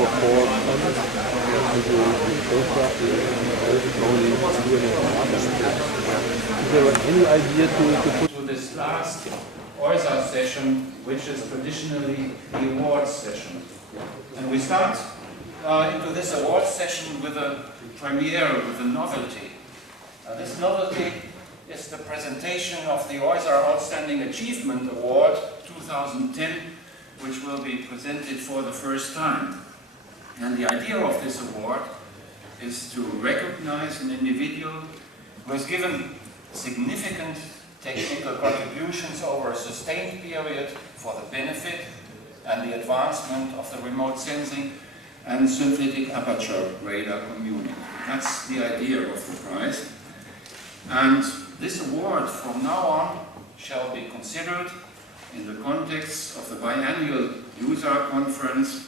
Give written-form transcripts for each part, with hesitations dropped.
over 4 tons. Also aircraft is only 2.5. Is there any idea to put to this last EUSAR session, which is traditionally the awards session? And we start into this awards session with a premiere, with a novelty. This novelty is the presentation of the EUSAR Outstanding Achievement Award 2010, which will be presented for the first time. And the idea of this award is to recognize an individual who has given significant technical contributions over a sustained period for the benefit and the advancement of the remote sensing and synthetic aperture radar community. That's the idea of the prize. And this award from now on shall be considered in the context of the biannual EUSAR conference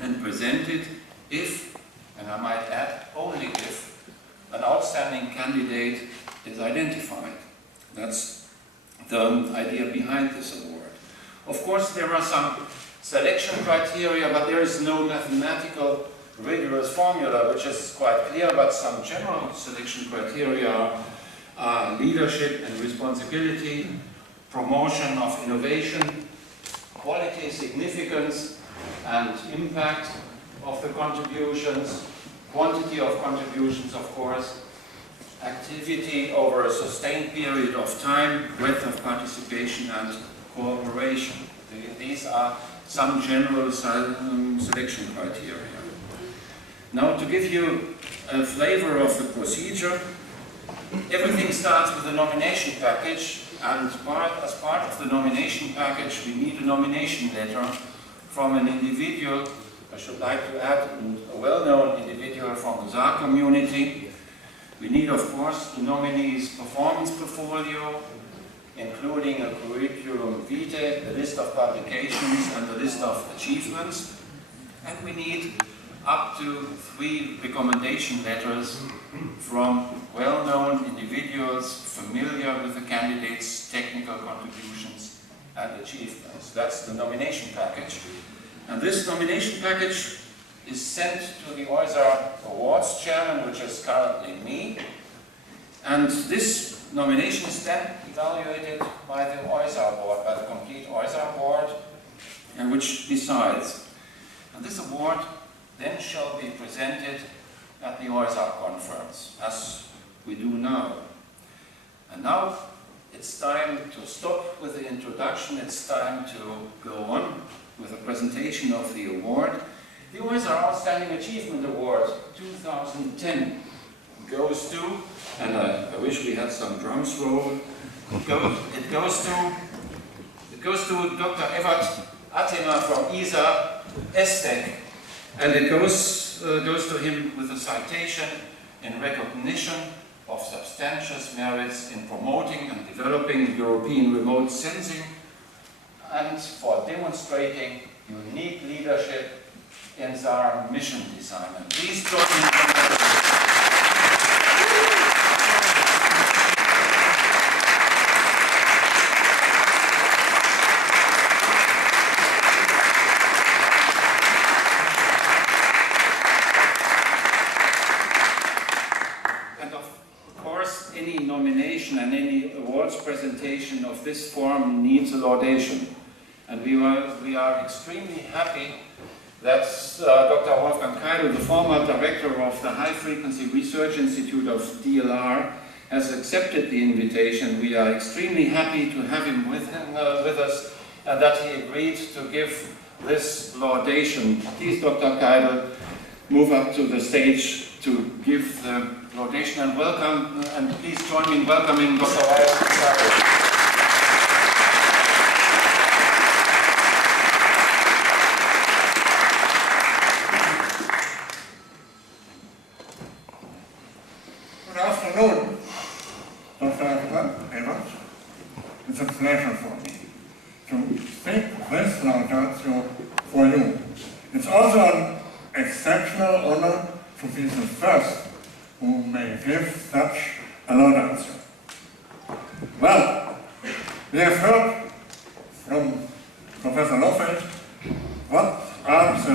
and presented if, and I might add only if, an outstanding candidate is identified. That's the idea behind this award. Of course, there are some selection criteria, but there is no mathematical rigorous formula, which is quite clear, but some general selection criteria are leadership and responsibility, promotion of innovation, quality, significance, and impact of the contributions, quantity of contributions, of course, activity over a sustained period of time, breadth of participation, and cooperation. These are some general selection criteria. Now, to give you a flavor of the procedure, everything starts with a nomination package, and as part of the nomination package, we need a nomination letter from an individual. I should like to add a well-known individual from the EUSAR community. We need, of course, the nominee's performance portfolio, including a curriculum vitae, the list of publications, and the list of achievements. And we need up to 3 recommendation letters from well-known individuals familiar with the candidate's technical contributions and achievements. That's the nomination package. And this nomination package is sent to the EUSAR Awards Chairman, which is currently me. And this nomination is then evaluated by the EUSAR board, by the complete EUSAR board, and which decides. And this award then shall be presented at the EUSAR conference, as we do now. And now it's time to stop with the introduction. It's time to go on with the presentation of the award. The EUSAR Outstanding Achievement Award 2010 goes to, and I wish we had some drums roll, it goes to Dr. Evert Attinger from ESA ESTEC, and it goes to him with a citation in recognition of substantial merits in promoting and developing European remote sensing and for demonstrating unique leadership in EUSAR mission design. And please join me. And any awards presentation of this form needs a laudation. And we are extremely happy that Dr. Wolfgang Keidel, the former director of the High Frequency Research Institute of DLR, has accepted the invitation. We are extremely happy to have him with us, and that he agreed to give this laudation. Please, Dr. Keidel, move up to the stage to give the laudation and welcome, and please join me in welcoming Dr. Wolfgang Keidel. Good afternoon, Dr. Evert. It's a pleasure for me to speak this laudatio for you. It's also an exceptional honor to be the first who may give such a laudatio. Well, we have heard from Professor Lofeld what are the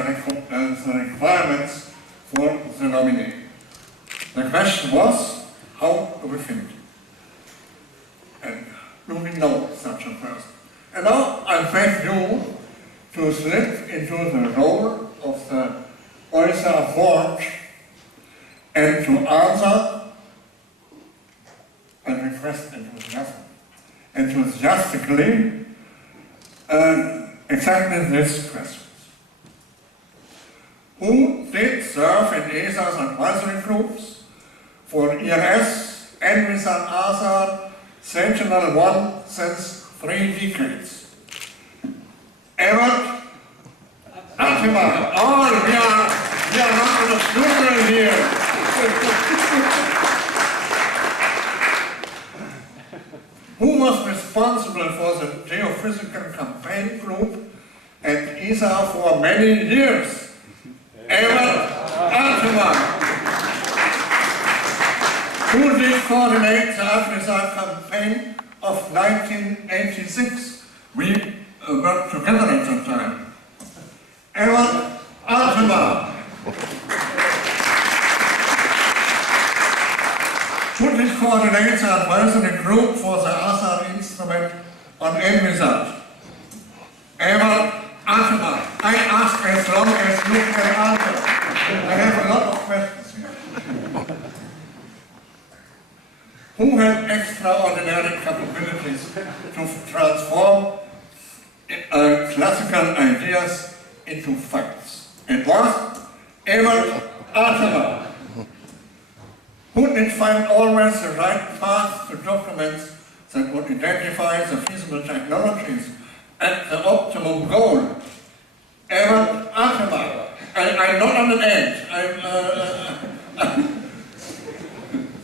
requirements for the nominee. The question was, how do we think? And do we know such a person? And now I invite you to slip into the role of the EUSAR board and to answer and request enthusiastically exactly these questions. Who did serve in ESA's advisory groups for ELS, ENVISAR, EUSAR, Sentinel-1 since 3 decades? Everett, Atema. Oh, we are not on the plural here. Who was responsible for the geophysical campaign group at ESA for many years? Everett, Atema. Who did coordinate the Africa campaign of 1986? We worked together at that time. Everett, Atema. Who did coordinate the advisory group for the EUSAR instrument on ENVISAR? Everett, Atema. I ask as long as you can answer. I have a lot of questions here. Who had extraordinary capabilities to transform classical ideas into facts? It was Everett, Atema. Who did find always the right path to documents that would identify the feasible technologies and the optimum goal? Everett, Atema. I'm not on an end.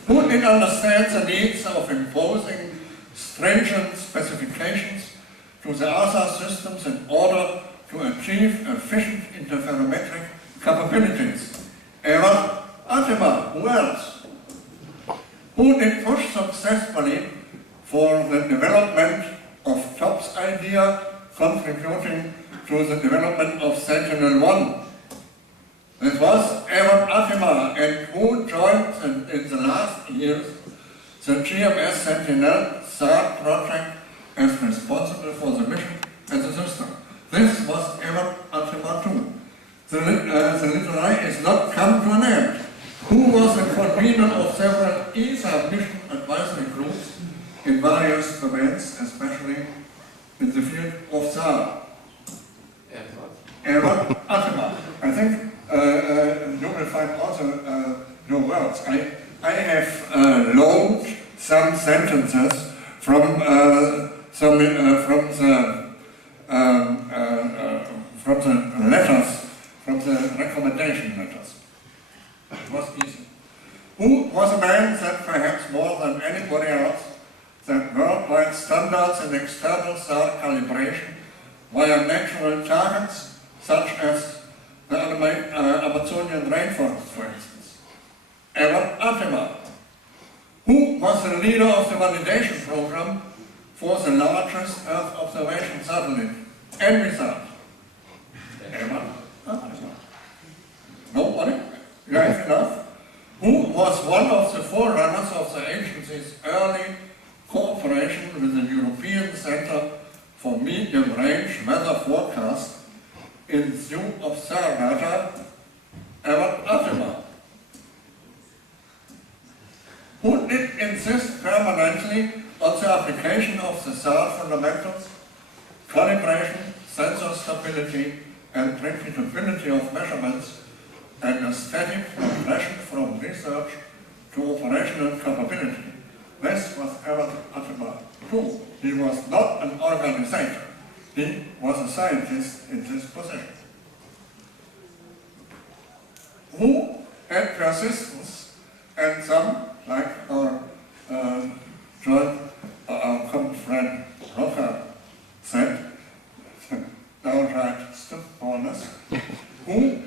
Who did understand the needs of imposing stringent specifications to the EUSAR systems in order to achieve efficient interferometric capabilities? Everett, Atema. Who else? Who did push successfully for the development of TOPS idea, contributing to the development of Sentinel-1? This was Everett, Atema, and who joined in the last years the GMS Sentinel SAR project as responsible for the mission and the system. This was Everett, Atema too. The litany is not come to an end. Who was the convener of several ESA mission advisory groups in various domains, especially in the field of SAR? Everett, Atema. I think you will find also your words. I have loaned some sentences from the letters, from the recommendation letters. It was easy. Who was a man that perhaps more than anybody else that worldwide standards in external SAR calibration via natural targets such as the Amazonian rainforest, for instance? Everett, Atema. Who was the leader of the validation program for the largest Earth observation satellite, ENVISAR? Everett, Atema. Nobody? You have enough? Who was one of the forerunners of the agency's early cooperation with the European Centre for Medium-Range Weather Forecast in view of SAR data? Everett, Atema. Who did insist permanently on the application of the SAR fundamentals, calibration, sensor stability, and repeatability of measurements, and a static progression from research to operational capability? This was Everett, Atema too. He was not an organizer. He was a scientist in this position. Who had persistence, and some, like our common friend Rocker said, downright stiff-bonus, who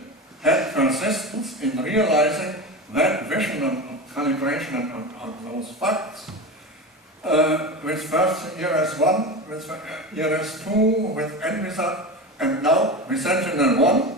had persistence in realizing that vision and calibration on those facts, with first ERS-1, with ERS-2, with ENVISAR, and now with Sentinel-1,